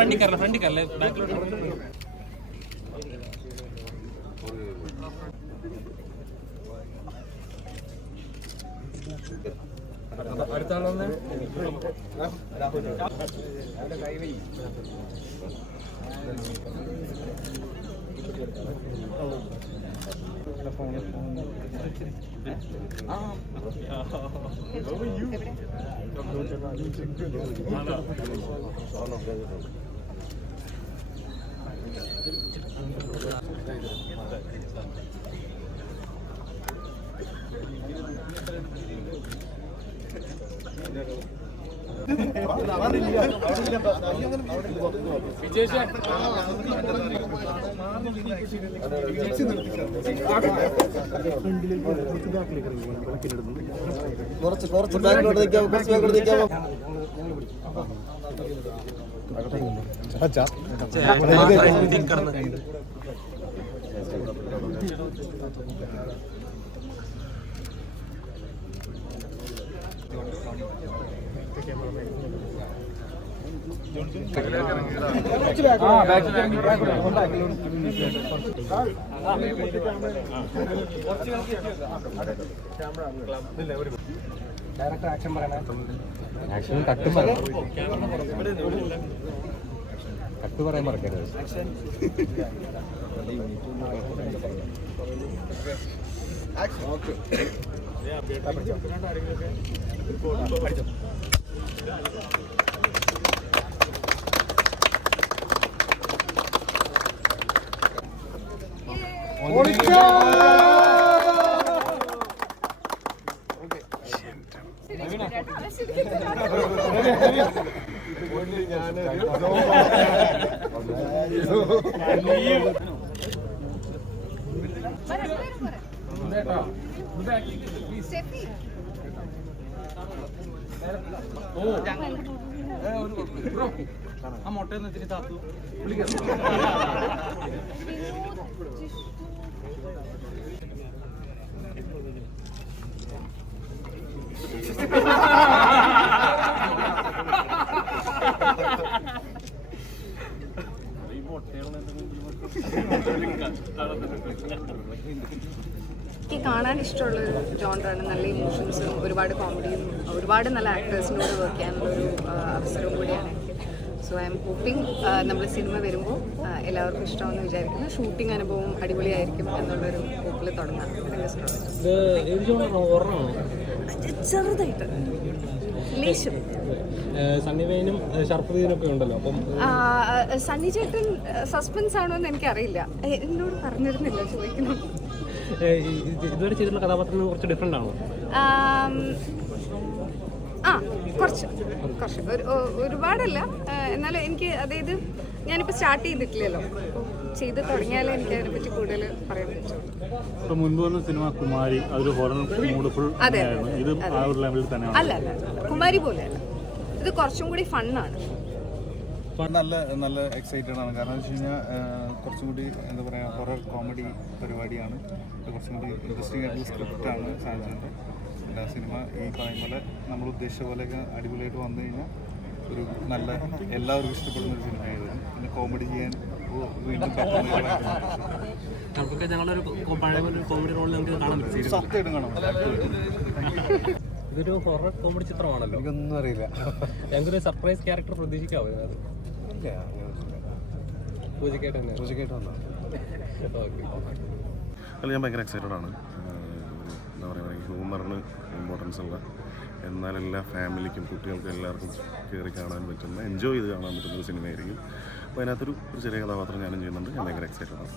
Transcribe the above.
Front कर ले back അടുത്ത ആളൊന്ന് കുറച്ച് ബാക്കിലോട്ട് നിൽക്കാമോ കുറച്ച് ബാക്കിലോട്ട് നിൽക്കാമോ ഡയറക്ടർ ആക്ഷൻ പറയണേ ആക്ഷൻ കട്ട് പറയാൻ മറക്കരുത് ആ മുട്ടയെന്ന് വെച്ചിട്ട് താത്തു എനിക്ക് കാണാൻ ഇഷ്ടമുള്ളൊരു ജോണറാണ്. നല്ല ഇമോഷൻസും ഒരുപാട് കോമഡിയും ഒരുപാട് നല്ല ആക്ടേഴ്സിനോട് വർക്ക് ചെയ്യാനുള്ളൊരു അവസരവും കൂടിയാണ് എനിക്ക്. സോ ഐ എം ഹോപ്പിംഗ് നമ്മൾ സിനിമ വരുമ്പോൾ എല്ലാവർക്കും ഇഷ്ടമാണെന്ന് വിചാരിക്കുന്നു. ഷൂട്ടിംഗ് അനുഭവം അടിപൊളിയായിരിക്കും എന്നുള്ളൊരു ഹോപ്പിൽ തുടങ്ങാം. ചെറുതായിട്ട് സണ്ണി ചേട്ടൻ സസ്പെൻസ് ആണോ എന്ന് എനിക്കറിയില്ല. എന്നോട് പറഞ്ഞിരുന്നില്ല, ചോദിക്കണം. ഇതുവരെ ചെയ്തിട്ടുള്ള കഥാപാത്രങ്ങൾ കുറച്ച് ഡിഫറെന്റ് ആണോ? കുറച്ച് ഒരുപാടല്ല. എന്നാലും എനിക്ക് അതായത് ഞാനിപ്പോൾ സ്റ്റാർട്ട് ചെയ്തിട്ടില്ലല്ലോ, ചെയ്ത് തുടങ്ങിയാലേ എനിക്ക് അതിനെപ്പറ്റി കൂടുതൽ പറയാൻ പറ്റും. മുൻപ് വന്ന സിനിമ കുമാരി അതൊരു ഹൊറർ മൂഡ് ഫുൾ ഇത് ആ ഒരു ലെവലിൽ തന്നെയാണ്. അല്ല കുമാരി പോലെയല്ല, ഇത് കുറച്ചും കൂടി ഫണ്ണാണ്. നല്ല എക്സൈറ്റഡ് ആണ്. കാരണം എന്ന് വെച്ച് കഴിഞ്ഞാൽ കുറച്ചും കൂടി എന്താ പറയുക ഹൊറർ കോമഡി പരിപാടിയാണ്. കുറച്ചും കൂടി ഇൻട്രസ്റ്റിംഗ് ആയിട്ടുള്ള സ്ക്രിപ്റ്റാണ് സാധിച്ചിട്ടുണ്ട്. എല്ലാ സിനിമ ഈ പറയുന്ന പോലെ നമ്മൾ ഉദ്ദേശിച്ച പോലെയൊക്കെ അടിപൊളിയായിട്ട് വന്നു കഴിഞ്ഞാൽ ഒരു നല്ല എല്ലാവർക്കും ഇഷ്ടപ്പെടുന്ന ഒരു സിനിമയായിരുന്നു. പിന്നെ കോമഡി ചെയ്യാൻ വീണ്ടും സത്യമായിട്ടും കാണാം. ഇതൊരു ഹൊറർ കോമഡി ചിത്രമാണല്ലോ. എനിക്കൊന്നും അറിയില്ല. ഞങ്ങൾക്കൊരു സർപ്രൈസ് ക്യാരക്ടർ പ്രതീക്ഷിക്കാവോ? അല്ല, ഞാൻ ഭയങ്കര എക്സൈറ്റഡ് ആണ്. എന്താ പറയുക, ഹ്യൂമറിന് ഇമ്പോർട്ടൻസ് ഉള്ള, എന്നാൽ എല്ലാ ഫാമിലിക്കും കുട്ടികൾക്കും എല്ലാവർക്കും കയറി കാണാൻ പറ്റുന്ന, എൻജോയ് ചെയ്ത് കാണാൻ പറ്റുന്ന ഒരു സിനിമയായിരിക്കും. അപ്പോൾ അതിനകത്തൊരു ചെറിയ കഥാപാത്രം ഞാനും ചെയ്യുന്നുണ്ട്. ഞാൻ ഭയങ്കര എക്സൈറ്റഡ് ആണ്.